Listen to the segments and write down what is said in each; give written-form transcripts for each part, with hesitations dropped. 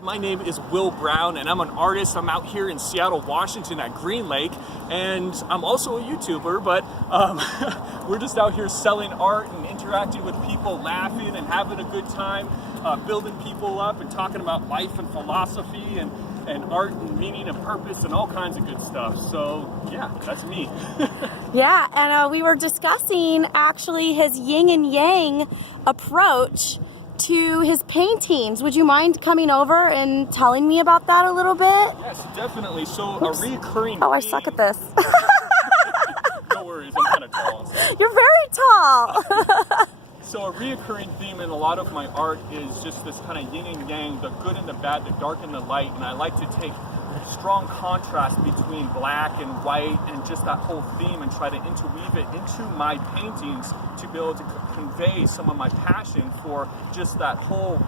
My name is Will Brown, and I'm an artist. I'm out here in Seattle, Washington at Green Lake, and I'm also a YouTuber, but we're just out here selling art and interacting with people, laughing and having a good time, building people up and talking about life and philosophy and art and meaning and purpose and all kinds of good stuff. So yeah, that's me. Yeah, and we were discussing actually his yin and yang approach to his paintings. Would you mind coming over and telling me about that a little bit? Yes, definitely. So Oops. a reoccurring Oh, I theme... suck at this. No worries, I'm kind of tall. So. You're very tall. So a reoccurring theme in a lot of my art is just this kind of yin and yang, the good and the bad, the dark and the light, and I like to take strong contrast between black and white and just that whole theme and try to interweave it into my paintings to be able to convey some of my passion for just that whole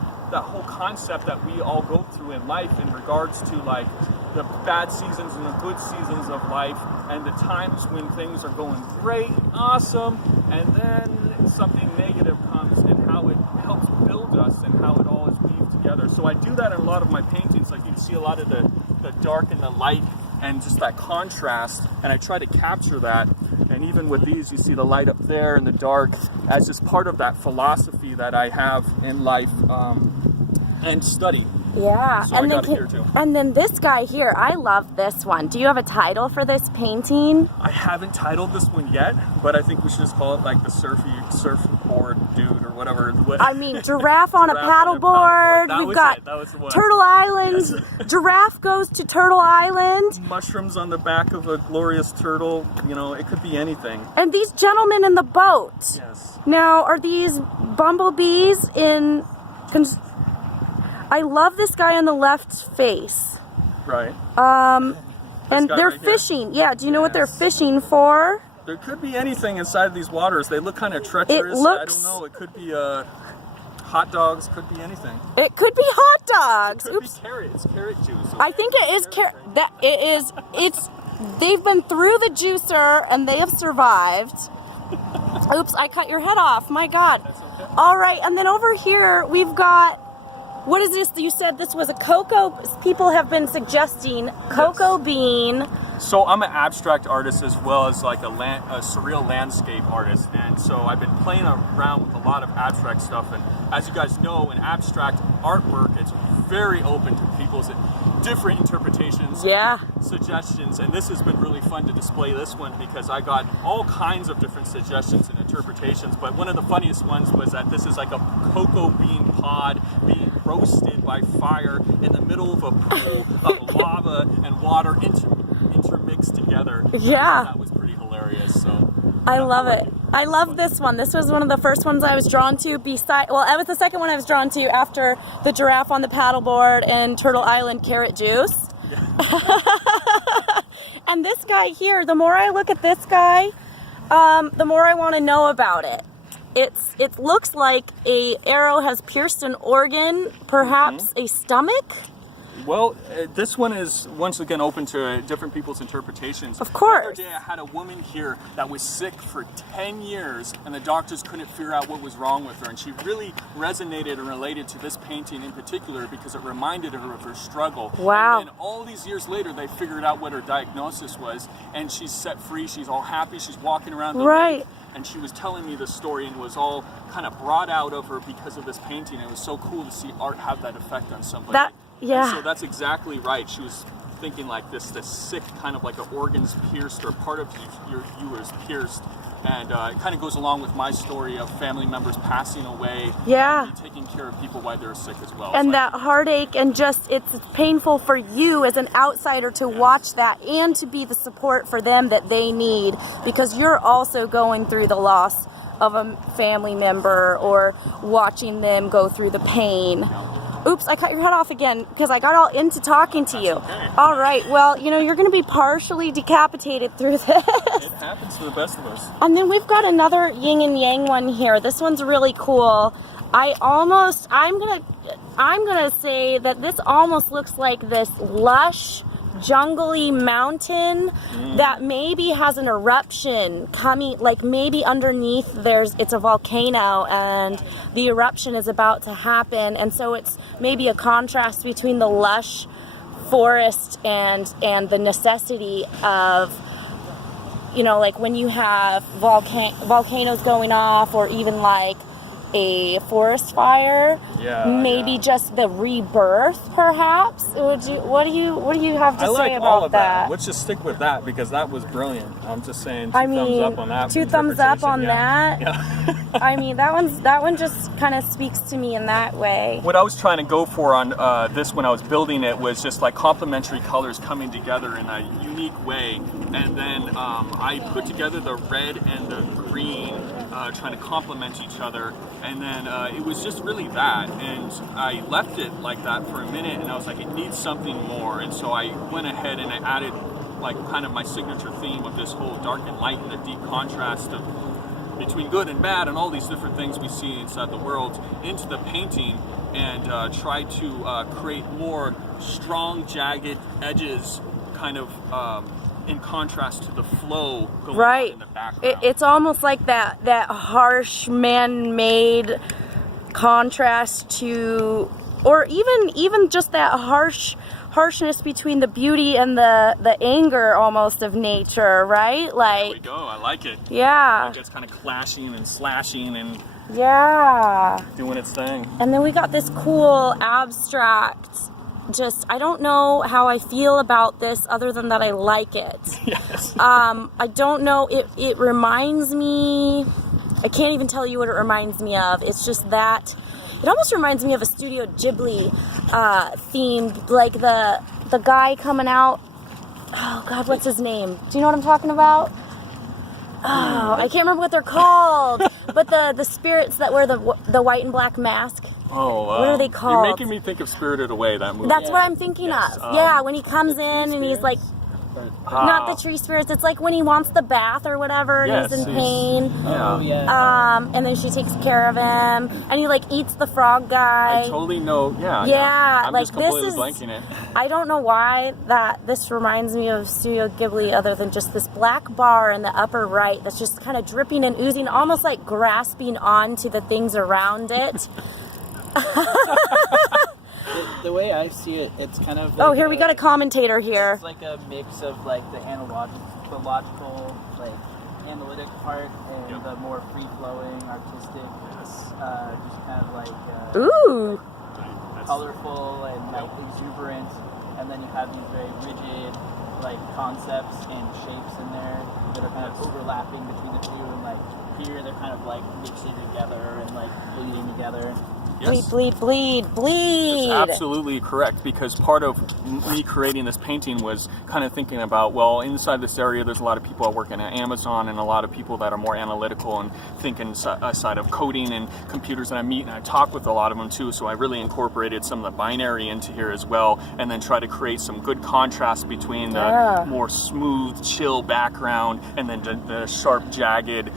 concept that we all go through in life in regards to like the bad seasons and the good seasons of life and the times when things are going great, awesome, and then something negative comes and how it helps build us and how it all is weaved together. So I do that in a lot of my paintings. Like you can see a lot of the dark and the light and just that contrast, and I try to capture that. And even with these, you see the light up there and the dark as just part of that philosophy that I have in life and study. Yeah, So and I got it here too. And then this guy here, I love this one. Do you have a title for this painting? I haven't titled this one yet, but I think we should just call it like the surfboard dude or whatever. I mean, giraffe on a Giraffe paddleboard. We've got that was the one. Turtle Island. Yes. Giraffe goes to Turtle Island. Mushrooms on the back of a glorious turtle. You know, it could be anything. And these gentlemen in the boat. Yes. Now, are these bumblebees in... I love this guy on the left face. Right. And they're right fishing. Yeah, do you know what they're fishing for? There could be anything inside these waters. They look kind of treacherous. I don't know. It could be hot dogs. Could be anything. It could be hot dogs. It could Oops. be carrot. It's carrot juice. Okay? I think it is carrot. That it is. It's. They've been through the juicer and they have survived. Oops! I cut your head off. My God. That's okay. All right, and then over here we've got. What is this? You said this was a cocoa. People have been suggesting cocoa bean. So I'm an abstract artist as well as like a surreal landscape artist, and so I've been playing around with a lot of abstract stuff. And as you guys know, in abstract artwork, it's very open to people's different interpretations, suggestions, and this has been really fun to display this one because I got all kinds of different suggestions and interpretations. But one of the funniest ones was that this is like a cocoa bean pod being roasted by fire in the middle of a pool of lava and water intermixed together. Yeah. That was pretty hilarious. So I love it. I love this one. This was one of the first ones I was drawn to well, that was the second one I was drawn to after the giraffe on the paddleboard and Turtle Island carrot juice. Yeah. And this guy here, the more I look at this guy, the more I want to know about it. It looks like a arrow has pierced an organ, perhaps a stomach. Well, this one is once again open to different people's interpretations. Of course. The other day I had a woman here that was sick for 10 years and the doctors couldn't figure out what was wrong with her, and she really resonated and related to this painting in particular because it reminded her of her struggle. Wow. And then all these years later they figured out what her diagnosis was, and she's set free, she's all happy, she's walking around the lake. And she was telling me this story and was all kind of brought out of her because of this painting. It was so cool to see art have that effect on somebody. Yeah. And so that's exactly right. She was thinking like this sick kind of like an organ's pierced or part of you is pierced. And it kind of goes along with my story of family members passing away. Yeah. And taking care of people while they're sick as well. And so that heartache, and just it's painful for you as an outsider to watch that and to be the support for them that they need, because you're also going through the loss of a family member or watching them go through the pain. Oops, I cut your head off again because I got all into talking to you. Okay. All right, well, you know, you're going to be partially decapitated through this. It happens to the best of us. And then we've got another yin and yang one here. This one's really cool. I'm gonna say that this almost looks like this lush jungly mountain that maybe has an eruption coming, like maybe underneath it's a volcano and the eruption is about to happen, and so it's maybe a contrast between the lush forest and the necessity of, you know, like when you have volcanoes going off, or even like a forest fire, maybe just the rebirth, perhaps. What do you have to say about all of that? Let's just stick with that, because that was brilliant. I'm just saying, thumbs up on that. 2 thumbs up on that. Yeah. I mean, that one just kind of speaks to me in that way. What I was trying to go for on this when I was building it was just like complementary colors coming together in a unique way, and then I put together the red and the green, trying to complement each other. And then it was just really that, and I left it like that for a minute, and I was like, it needs something more. And so I went ahead and I added like kind of my signature theme of this whole dark and light and the deep contrast of between good and bad and all these different things we see inside the world into the painting, and try to create more strong, jagged edges, kind of in contrast to the flow going on in the background. It's almost like that harsh man-made contrast to, or even just that harshness between the beauty and the anger almost of nature, right? Like, there we go. I like it. Yeah. Like it's kind of clashing and slashing and doing its thing. And then we got this cool abstract. Just, I don't know how I feel about this other than that I like it. Yes. I don't know, it reminds me, I can't even tell you what it reminds me of. It's just that, it almost reminds me of a Studio Ghibli theme, like the guy coming out, oh God, what's his name? Do you know what I'm talking about? Oh, I can't remember what they're called, but the spirits that wear the white and black mask. Oh, what are they called? You're making me think of Spirited Away, that movie. That's what I'm thinking of. Yeah, when he comes in and he's like, not the tree spirits. It's like when he wants the bath or whatever, and he's in pain. And then she takes care of him, and he like eats the frog guy. I totally know. I'm like just completely this is. blanking it. I don't know why this reminds me of Studio Ghibli, other than just this black bar in the upper right that's just kind of dripping and oozing, almost like grasping onto the things around it. The way I see it, it's kind of like here we got a commentator here. It's like a mix of like the logical, like analytic part, and the more free-flowing, artistic, just kind of like ooh, colorful and like exuberant, and then you have these very rigid like concepts and shapes in there that are kind of overlapping between the two, and like here they're kind of like mixing together and like bleeding together. Yes. Bleed. That's absolutely correct, because part of me creating this painting was kind of thinking about, well, inside this area there's a lot of people that work at Amazon, and a lot of people that are more analytical and think inside of coding and computers, and I meet and I talk with a lot of them too, so I really incorporated some of the binary into here as well, and then try to create some good contrast between the more smooth, chill background and then the sharp, jagged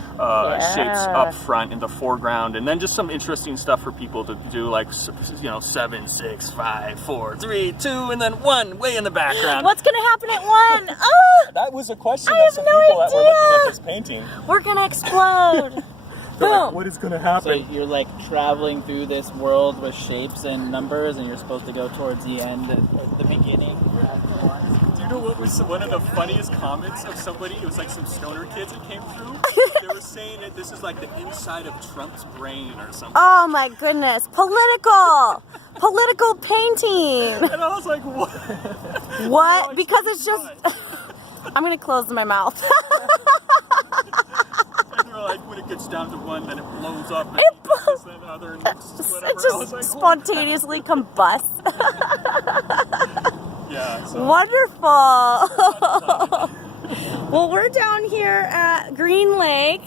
shapes up front in the foreground, and then just some interesting stuff for people to do, like 7, 6, 5, 4, 3, 2, and then 1 way in the background. What's gonna happen at 1? That was a question I of some have no people that were looking at idea. this painting. We're gonna explode. They're Boom. like, what is gonna happen? So you're like traveling through this world with shapes and numbers, and you're supposed to go towards the end at the beginning. Do you know what was one of the funniest comments of somebody? It was like some stoner kids that came through. They were saying that this is like the inside of Trump's brain or something. Oh my goodness, political painting. And I was like, what? What? No, Because it's just. I'm gonna close my mouth. And they were like, when it gets down to 1, then it blows up. And It this and other, and whatever. It just like, spontaneously combusts. Yeah. So. Wonderful. Well, we're down here at Green Lake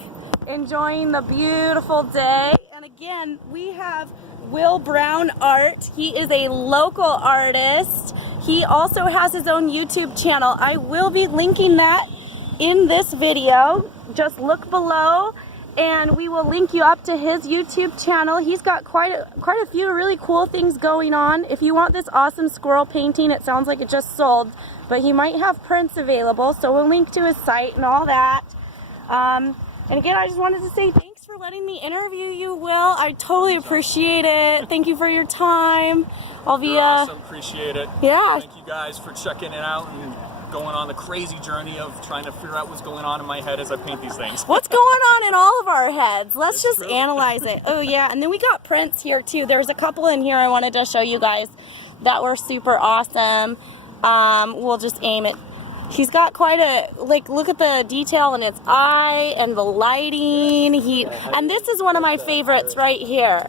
enjoying the beautiful day. And again, we have Will Brown Art. He is a local artist. He also has his own YouTube channel. I will be linking that in this video. Just look below and we will link you up to his YouTube channel. He's got quite a few really cool things going on. If you want this awesome squirrel painting, it sounds like it just sold. but he might have prints available, so we'll link to his site and all that. And again, I just wanted to say thanks for letting me interview you, Will. I totally appreciate it. Thank you for your time. I'll be You're awesome. Appreciate it. Yeah. Thank you guys for checking it out and going on the crazy journey of trying to figure out what's going on in my head as I paint these things. What's going on in all of our heads? Let's just analyze it. Oh yeah, and then we got prints here too. There's a couple in here I wanted to show you guys that were super awesome. We'll just aim it. He's got quite a, like, look at the detail in its eye and the lighting. And this is one of my favorites right here.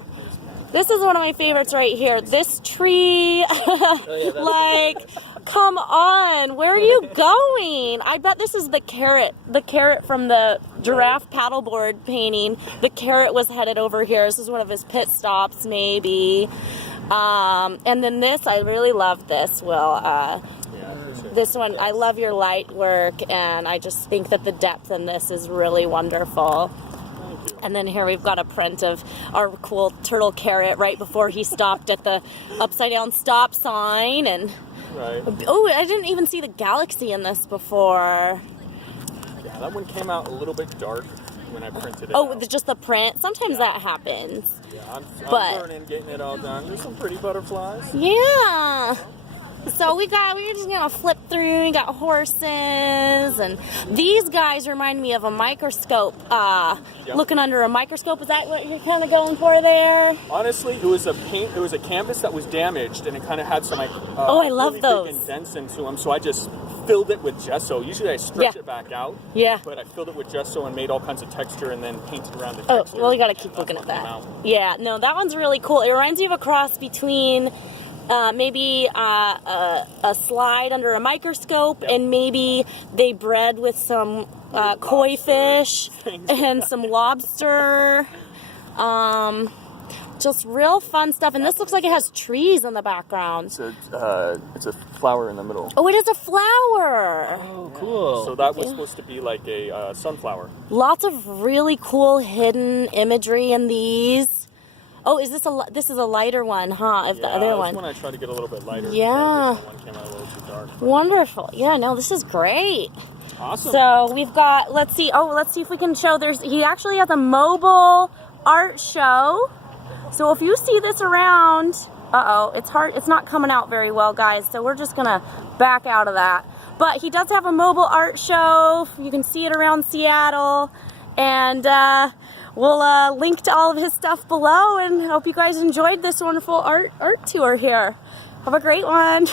This is one of my favorites right here. This tree, like, come on, where are you going? I bet this is the carrot from the giraffe paddleboard painting. The carrot was headed over here. This is one of his pit stops, maybe. And then this, I really love this, Will. This one, I love your light work, and I just think that the depth in this is really wonderful. And then here we've got a print of our cool turtle carrot right before he stopped at the upside down stop sign. And oh, I didn't even see the galaxy in this before. Yeah, that one came out a little bit dark when I printed it. Oh, out. just the print? Sometimes that happens. Yeah, I'm learning, getting it all done. There's some pretty butterflies. Yeah. So we're just gonna flip through. We got horses, and these guys remind me of a microscope. Looking under a microscope. Is that what you're kind of going for there? Honestly, it was a canvas that was damaged, and it kind of had some oh, I love really those big indents into them. So I just filled it with gesso. Usually I stretch it back out. Yeah. But I filled it with gesso and made all kinds of texture, and then painted around the Oh, texture. well, you gotta keep looking at that. Yeah, no, that one's really cool. It reminds me of a cross between maybe a slide under a microscope, and maybe they bred with some koi fish and some lobster. Just real fun stuff. And this looks like it has trees in the background. It's a flower in the middle. Oh, it is a flower. Oh, cool. So that was supposed to be like a sunflower. Lots of really cool hidden imagery in these. Oh, this is a lighter one, huh? Of the other one. This one I tried to get a little bit lighter. Yeah. This one came out a little too dark. Wonderful. Yeah, no, this is great. Awesome. So we've got, let's see if we can show, he actually has a mobile art show. So if you see this around, it's not coming out very well, guys. So we're just gonna back out of that. But he does have a mobile art show. You can see it around Seattle. And we'll link to all of his stuff below, and hope you guys enjoyed this wonderful art tour here. Have a great one.